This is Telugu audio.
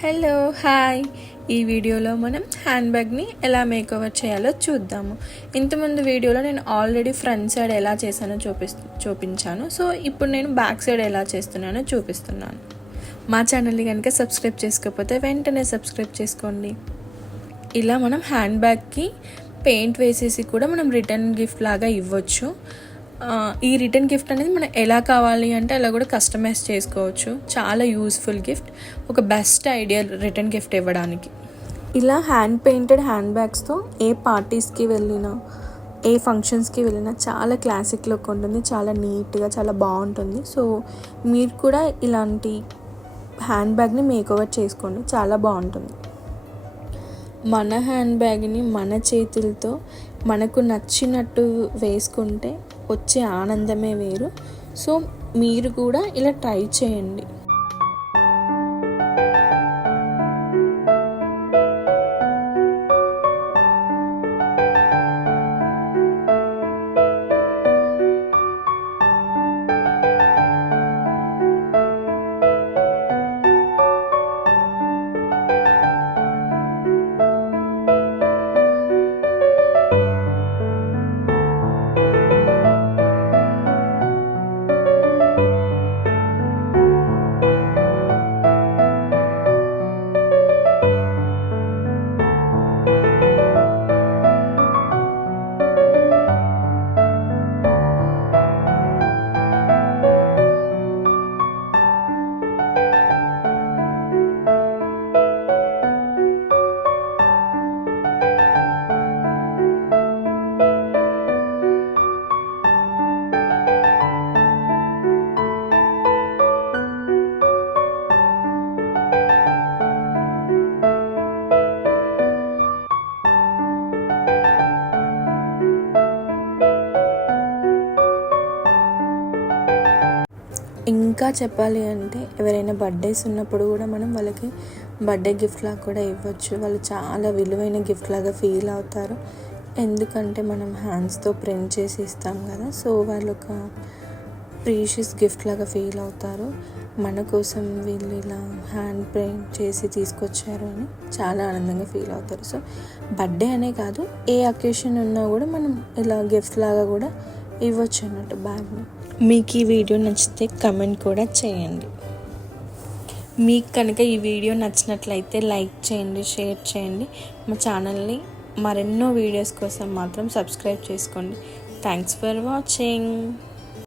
హలో హాయ్ ఈ వీడియోలో మనం హ్యాండ్ బ్యాగ్ని ఎలా మేకోవర్ చేయాలో చూద్దాము. ఇంతకుముందు వీడియోలో నేను ఆల్రెడీ ఫ్రంట్ సైడ్ ఎలా చేశానో చూపి చూపించాను. సో ఇప్పుడు నేను బ్యాక్ సైడ్ ఎలా చేస్తున్నానో చూపిస్తున్నాను. మా ఛానల్ని కనుక సబ్స్క్రైబ్ చేసుకోకపోతే వెంటనే సబ్స్క్రైబ్ చేసుకోండి. ఇలా మనం హ్యాండ్ బ్యాగ్కి పెయింట్ వేసేసి కూడా మనం రిటర్న్ గిఫ్ట్ లాగా ఇవ్వచ్చు. ఈ రిటర్న్ గిఫ్ట్ అనేది మనం ఎలా కావాలి అంటే అలా కూడా కస్టమైజ్ చేసుకోవచ్చు. చాలా యూస్ఫుల్ గిఫ్ట్. ఒక బెస్ట్ ఐడియా రిటర్న్ గిఫ్ట్ ఇవ్వడానికి. ఇలా హ్యాండ్ పెయింటెడ్ హ్యాండ్ బ్యాగ్స్తో ఏ పార్టీస్కి వెళ్ళినా ఏ ఫంక్షన్స్కి వెళ్ళినా చాలా క్లాసిక్ లుక్ ఉంటుంది. చాలా నీట్గా చాలా బాగుంటుంది. సో మీరు కూడా ఇలాంటి హ్యాండ్ బ్యాగ్ని మేకోవర్ చేసుకోండి. చాలా బాగుంటుంది. మన హ్యాండ్ బ్యాగ్ని మన చేతులతో మనకు నచ్చినట్టు వేసుకుంటే వచ్చే ఆనందమే వేరు. సో మీరు కూడా ఇలా ట్రై చేయండి. ఇంకా చెప్పాలి అంటే ఎవరైనా బర్త్డేస్ ఉన్నప్పుడు కూడా మనం వాళ్ళకి బర్త్డే గిఫ్ట్ లాగా కూడా ఇవ్వచ్చు. వాళ్ళు చాలా విలువైన గిఫ్ట్ లాగా ఫీల్ అవుతారు. ఎందుకంటే మనం హ్యాండ్స్తో ప్రింట్ చేసి ఇస్తాం కదా. సో వాళ్ళు ఒక ప్రీషియస్ గిఫ్ట్ లాగా ఫీల్ అవుతారు. మన కోసం వీళ్ళు ఇలా హ్యాండ్ ప్రింట్ చేసి తీసుకొచ్చారు అని చాలా ఆనందంగా ఫీల్ అవుతారు. సో బర్త్డే అనే కాదు ఏ అకేషన్ ఉన్నా కూడా మనం ఇలా గిఫ్ట్ లాగా కూడా ఇవ్వచ్చు అన్నట్టు బ్యాగ్ని మీకు ఈ వీడియో నచ్చితే కమెంట్ కూడా చేయండి. మీకు కనుక ఈ వీడియో నచ్చినట్లయితే లైక్ చేయండి షేర్ చేయండి. మా ఛానల్ని మరెన్నో వీడియోస్ కోసం మాత్రం సబ్స్క్రైబ్ చేసుకోండి. Thanks for watching